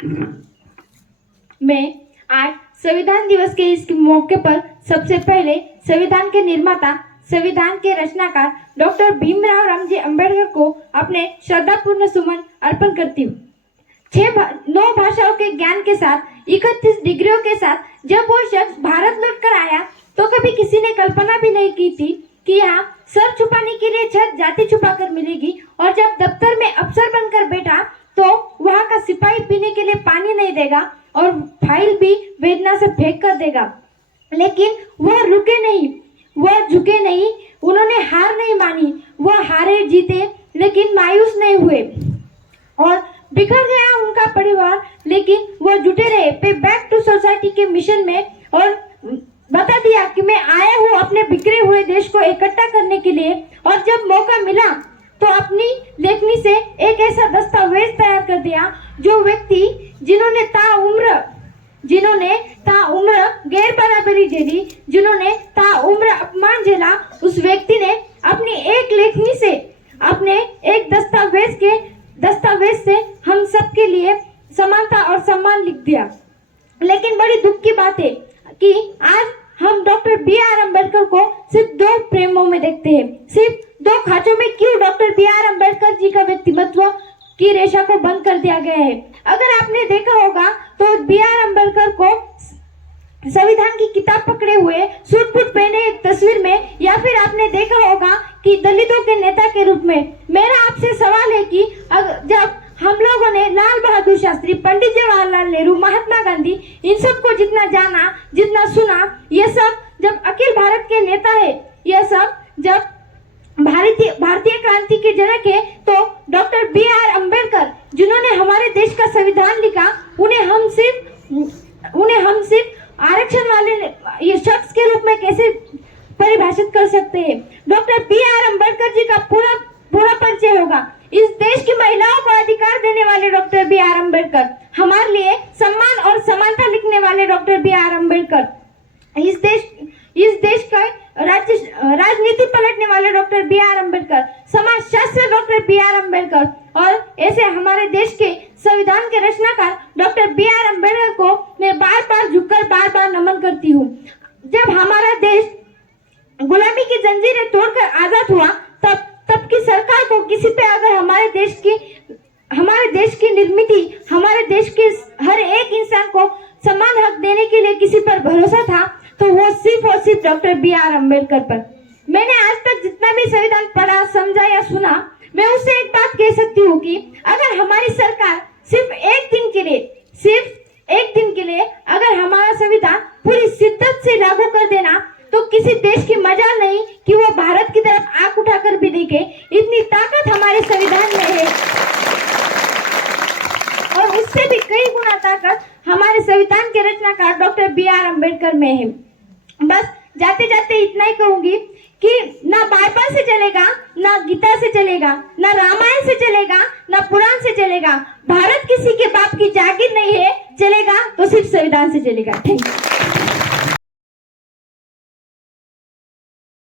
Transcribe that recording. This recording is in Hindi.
मैं आज संविधान दिवस के इस मौके पर सबसे पहले संविधान के निर्माता, संविधान के रचनाकार डॉक्टर भीमराव रामजी अंबेडकर को अपने श्रद्धापूर्ण सुमन अर्पण करती हूँ। 9 भाषाओं के ज्ञान के साथ, 31 डिग्रियों के साथ जब वो शख्स भारत लौटकर आया तो कभी किसी ने कल्पना भी नहीं की थी कि यहाँ सर छुपाने के लिए छत जाति छुपाकर मिलेगी, और जब दफ्तर में अफसर बनकर बैठा तो वहाँ का सिपाही पीने के लिए पानी नहीं देगा और फाइल भी वेदना से फेंक कर देगा। लेकिन वह रुके नहीं, वह झुके नहीं, उन्होंने हार नहीं मानी। वह हारे जीते लेकिन मायूस नहीं हुए, और बिखर गया उनका परिवार लेकिन वह जुटे रहे पे बैक टू सोसाइटी के मिशन में, और बता दिया कि मैं आया हूँ अपने बिखरे हुए देश को इकट्ठा करने के लिए। और जब मौका मिला तो अपनी लेखनी से एक ऐसा दस्तावेज तैयार कर दिया जो व्यक्ति जिन्होंने ताउम्र गैर बराबरी झेली, जिन्होंने ताउम्र अपमान झेला, उस व्यक्ति ने अपनी एक लेखनी से, अपने एक दस्तावेज से हम सबके लिए समानता और सम्मान लिख दिया। लेकिन बड़ी दुख की बात है कि आज हम डॉक्टर बी.आर. अम्बेडकर को सिर्फ 2 प्रेमों में देखते हैं, सिर्फ 2 खांचों में क्यों डॉक्टर बी.आर. अम्बेडकर जी का व्यक्तित्व की रेशा को बंद कर दिया गया है। अगर आपने देखा होगा तो बी.आर. अम्बेडकर को संविधान की किताब पकड़े हुए, सूट बूट पहने एक तस्वीर में, या फिर आपने देखा होगा कि दलितों के नेता के रूप में। मेरा आपसे सवाल है कि जब हम लोगों ने लाल बहादुर शास्त्री, पंडित जवाहरलाल नेहरू, महात्मा गांधी, इन सबको जितना जाना, जितना सुना, ये सब जब अखिल भारत के नेता है, ये सब जब भारतीय क्रांति के जनक है, तो डॉक्टर बी.आर. अम्बेडकर जिन्होंने हमारे देश का संविधान लिखा, उन्हें हम सिर्फ आरक्षण वाले ये शख्स के रूप में कैसे परिभाषित कर सकते हैं। Doctor B R. अम्बेडकर जी का पूरा परिचय होगा। इस देश की महिलाओं को अधिकार देने वाले डॉक्टर बी.आर. अम्बेडकर, हमारे लिए सम्मान और समानता लिखने वाले डॉक्टर बी.आर. अम्बेडकर, इस देश का राजनीति पलटने वाले डॉक्टर बी.आर. अम्बेडकर, समाज शास्त्र डॉक्टर बी.आर. अम्बेडकर, और ऐसे हमारे देश के संविधान के रचनाकार डॉक्टर बी.आर. अम्बेडकर को मैं बार-बार झुककर बार-बार नमन करती हूँ। जब हमारा देश गुलामी की जंजीरें तोड़कर आजाद हुआ, तब की सरकार को किसी पे अगर हमारे देश की निर्मित, हमारे देश के हर एक इंसान को समान हक देने के लिए किसी पर भरोसा था, तो वो सिर्फ और सिर्फ डॉक्टर बी.आर. अम्बेडकर पर। मैंने आज तक जितना भी संविधान पढ़ा, समझा या सुना, मैं उससे एक बात कह सकती हूँ कि अगर हमारी सरकार सिर्फ एक दिन के लिए अगर हमारा संविधान पूरी शिद्दत से लागू कर देना, तो किसी देश की मजाल नहीं कि वो भारत की तरफ आंख उठाकर भी देखे। इतनी ताकत हमारे संविधान में है, और उससे भी कई गुना ताकत हमारे संविधान के रचनाकार डॉक्टर बी.आर. अम्बेडकर में है। बस जाते जाते इतना ही कहूंगी कि ना बाईपास से चलेगा, ना गीता से चलेगा, ना रामायण से चलेगा, ना पुराण से चलेगा। भारत किसी के बाप की जागीर नहीं है, चलेगा तो सिर्फ संविधान से चलेगा। Thank you.